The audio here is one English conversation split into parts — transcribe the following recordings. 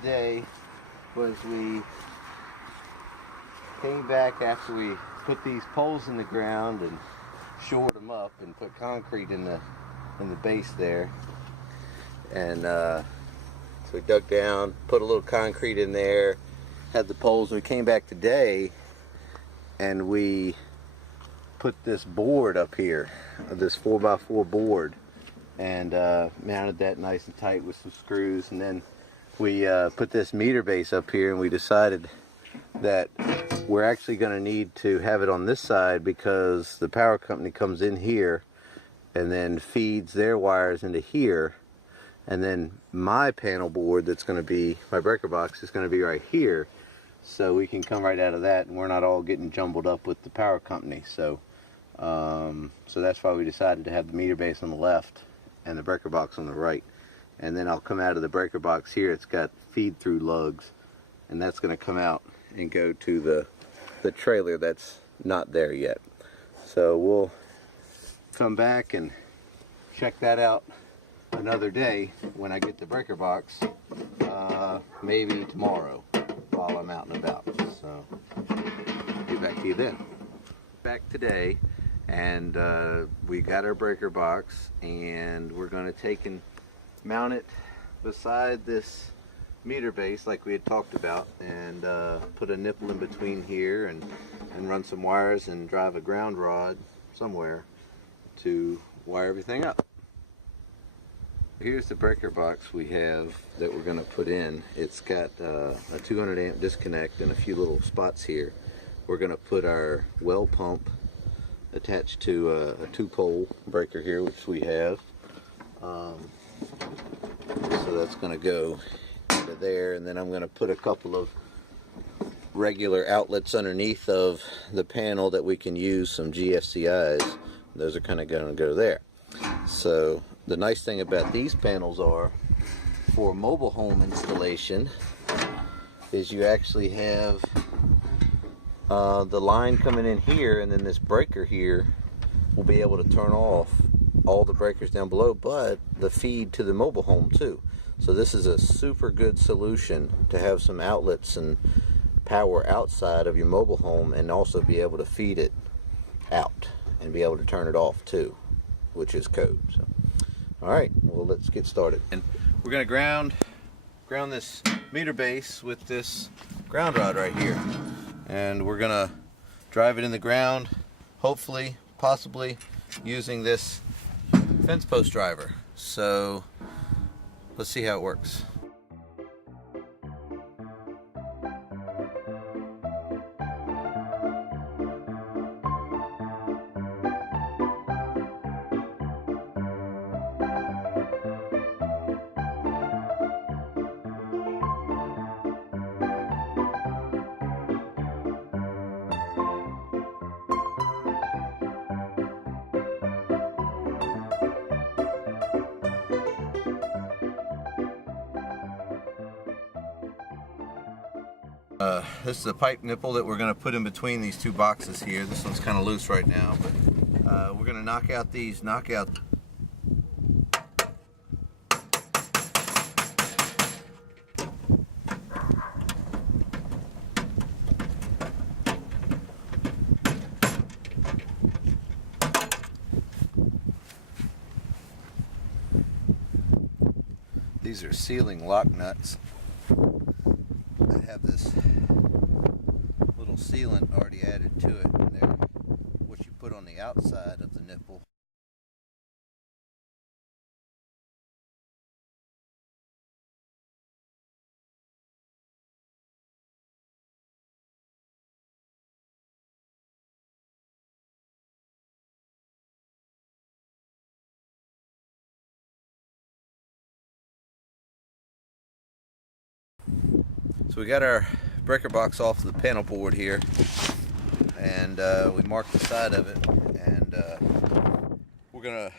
today was we came back after we put these poles in the ground and shored them up and put concrete in the base there. And so we dug down, put a little concrete in there, had the poles, and we came back today and we put this board up here, this 4x4 board, and mounted that nice and tight with some screws. And then we put this meter base up here, and we decided that we're actually going to need to have it on this side because the power company comes in here and then feeds their wires into here, and then my panel board that's going to be my breaker box is going to be right here, so we can come right out of that and we're not all getting jumbled up with the power company. So so that's why we decided to have the meter base on the left and the breaker box on the right. And then I'll come out of the breaker box here. It's got feed through lugs, and that's going to come out and go to the trailer that's not there yet. So we'll come back and check that out another day when I get the breaker box, maybe tomorrow while I'm out and about. So I'll get back to you then. Back today, and we got our breaker box, and we're going to take and mount it beside this meter base like we had talked about, and put a nipple in between here and run some wires and drive a ground rod somewhere to wire everything up. Here's the breaker box we have that we're going to put in. It's got a 200 amp disconnect and a few little spots here. We're going to put our well pump attached to a 2-pole breaker here, which we have. So that's going to go into there, and then I'm going to put a couple of regular outlets underneath of the panel that we can use some GFCIs. Those are kind of going to go there. So the nice thing about these panels are, for mobile home installation, is you actually have the line coming in here, and then this breaker here will be able to turn off all the breakers down below, but the feed to the mobile home too. So this is a super good solution to have some outlets and power outside of your mobile home, and also be able to feed it out and be able to turn it off too, which is code. So, all right, well, let's get started. And we're going to ground this meter base with this ground rod right here, and we're going to drive it in the ground, hopefully, possibly using this fence post driver. So let's see how it works. This is a pipe nipple that we're going to put in between these two boxes here. This one's kind of loose right now, but we're going to knock out these These are sealing lock nuts that have this little sealant already added to it, and they're what you put on the outside of the nipple. So we got our breaker box off the panel board here, and we marked the side of it, and we're gonna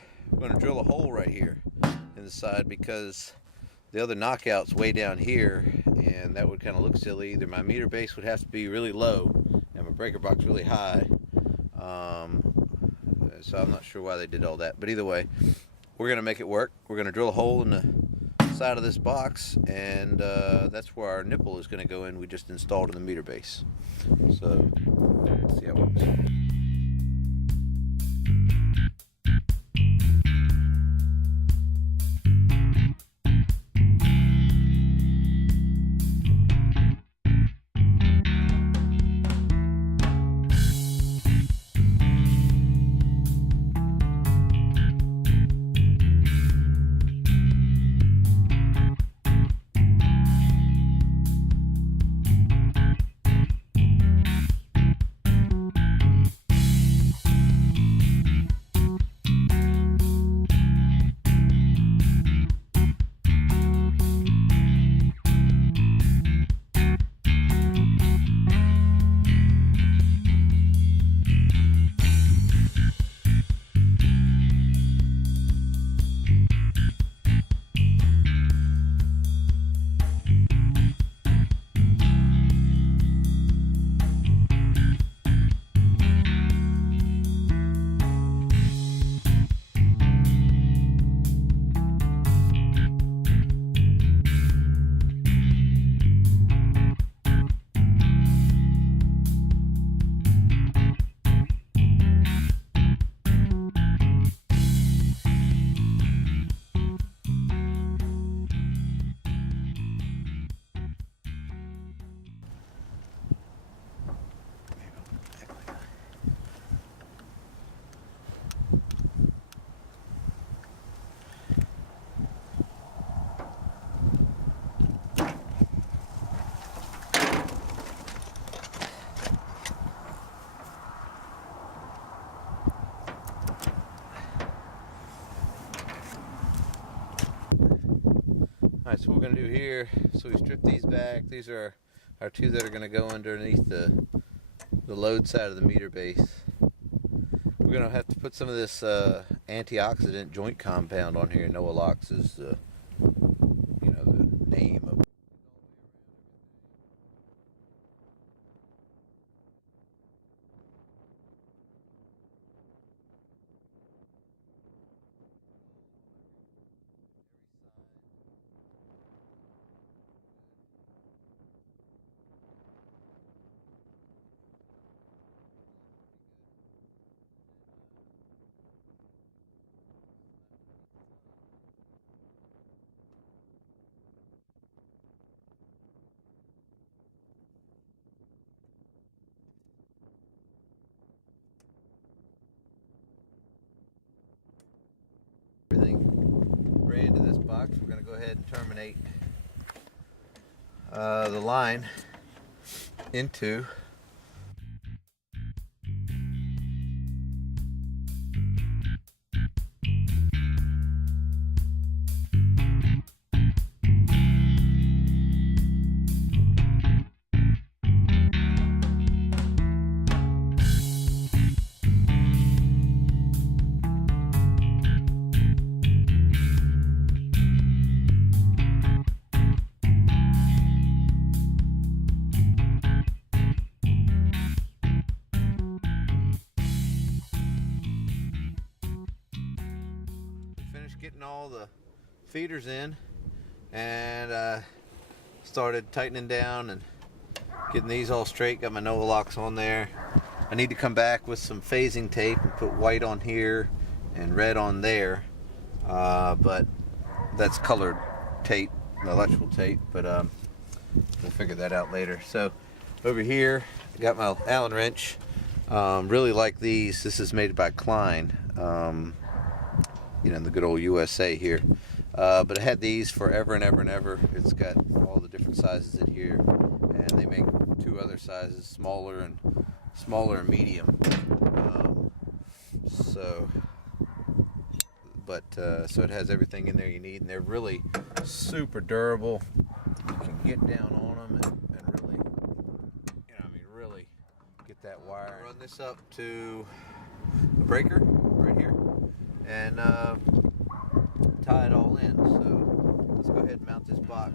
drill a hole right here in the side, because the other knockout's way down here, and that would kind of look silly. Either my meter base would have to be really low and my breaker box really high, so I'm not sure why they did all that, but either way, we're gonna make it work. We're gonna drill a hole in the side of this box, and that's where our nipple is going to go in. We just installed in the meter base. So let's see how it works. Alright, so what we're going to do here, so we strip these back. These are our two that are going to go underneath the load side of the meter base. We're going to have to put some of this antioxidant joint compound on here. Noalox is the name of everything right into this box. We're going to go ahead and terminate the line into getting all the feeders in, and started tightening down and getting these all straight. Got my Noalox on there. I need to come back with some phasing tape and put white on here and red on there, but that's colored tape, electrical tape, but we'll figure that out later. So over here I got my Allen wrench. Really like these. This is made by Klein, the good old USA here, but I had these forever and ever and ever. It's got all the different sizes in here, and they make two other sizes, smaller and medium. So it has everything in there you need, and they're really super durable. You can get down on them and really, really get that wire. Run this up to the breaker right here and tie it all in. So let's go ahead and mount this box.